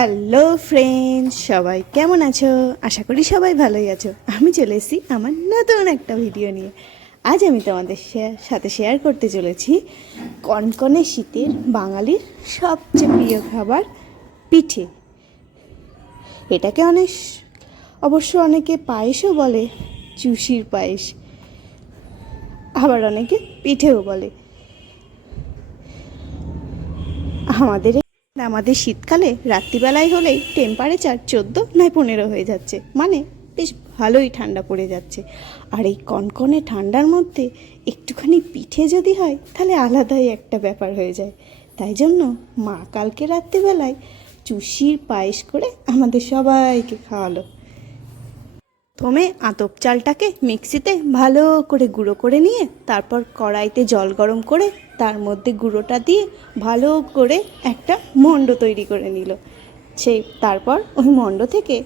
Hello friends, সবাই কেমন আছো? আশা করি সবাই ভালোই আছো। আমি চলে এসেছি আমার নতুন একটা ভিডিও নিয়ে। আজ আমি তোমাদের সাথে শেয়ার করতে চলেছি কনকনে শীতের বাঙালির সবচেয়ে প্রিয় খাবার পিঠে। এটাকে অবশ্য অনেকে পায়েসও বলে, চুষির পায়েস, আবার অনেকে পিঠেও বলে। আমাদের শীতকালে রাত্রিবেলায় হলেই টেম্পারেচার 14 নয় 15 হয়ে যাচ্ছে, মানে বেশ ভালোই ঠান্ডা পড়ে যাচ্ছে। আর এই কনকনে ঠান্ডার মধ্যে একটুখানি পিঠে যদি হয় তাহলে আলাদাই একটা ব্যাপার হয়ে যায়। তাই জন্য মা কালকে রাত্রিবেলায় চুষির পায়েস করে আমাদের সবাইকে খাওয়ালো। প্রথমে আতপ চালটাকে মিক্সিতে ভালো করে গুঁড়ো করে নিয়ে তারপর কড়াইতে জল গরম করে তার মধ্যে গুঁড়োটা দিয়ে ভালো করে একটা মণ্ড তৈরি করে নিল। তারপর ওই মণ্ড থেকে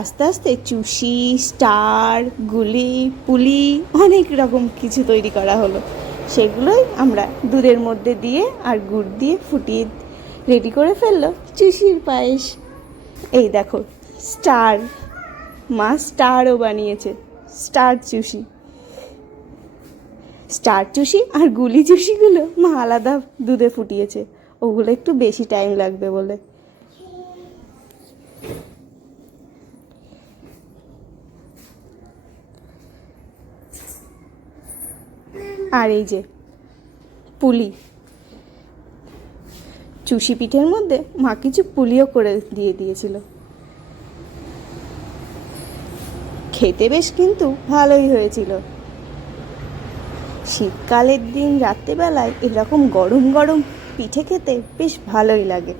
আস্তে আস্তে চুষি, স্টার, গুলি, পুলি, অনেক রকম কিছু তৈরি করা হলো। সেগুলোই আমরা দুধের মধ্যে দিয়ে আর গুড় দিয়ে ফুটিয়ে রেডি করে ফেললো চুষির পায়েস। এই দেখো, স্টার, মা স্টারও বানিয়েছে, স্টার চুষি আর গুলি চুষিগুলো মা আলাদা দুধে ফুটিয়েছে, ওগুলো একটু বেশি টাইম লাগবে বলে। আর এই যে পুলি, চুষি পিঠের মধ্যে মা কিছু পুলিও করে দিয়েছিল। খেতে বেশ কিন্তু ভালোই হয়েছিল। শীতকালের দিন রাত্রেবেলায় এরকম গরম গরম পিঠে খেতে বেশ ভালোই লাগে।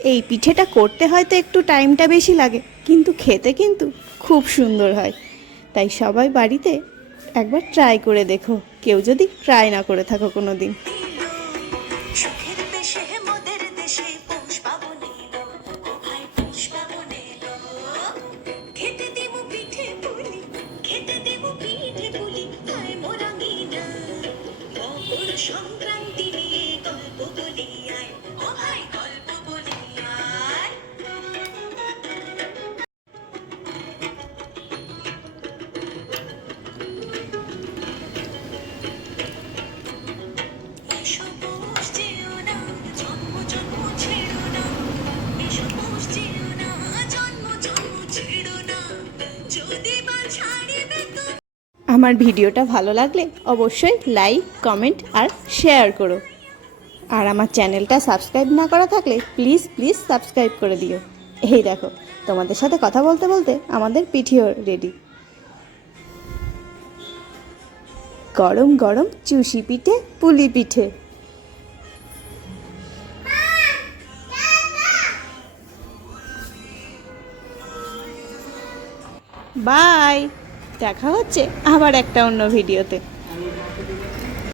এই পিঠেটা করতে হয়তো একটু টাইমটা বেশি লাগে, কিন্তু খেতে কিন্তু খুব সুন্দর হয়। তাই সবাই বাড়িতে একবার ট্রাই করে দেখো, কেউ যদি ট্রাই না করে থাকো কোনো দিন। আমার ভিডিওটা ভালো লাগলে অবশ্যই লাইক, কমেন্ট আর শেয়ার করো। আর আমার চ্যানেলটা সাবস্ক্রাইব না করা থাকলে প্লিজ সাবস্ক্রাইব করে দিও। এই দেখো, তোমাদের সাথে কথা বলতে বলতে আমাদের পিঠেও রেডি। গরম গরম চুষি পিঠে, পুলি পিঠে। বাই, দেখা হচ্ছে আবার একটা অন্য ভিডিওতে।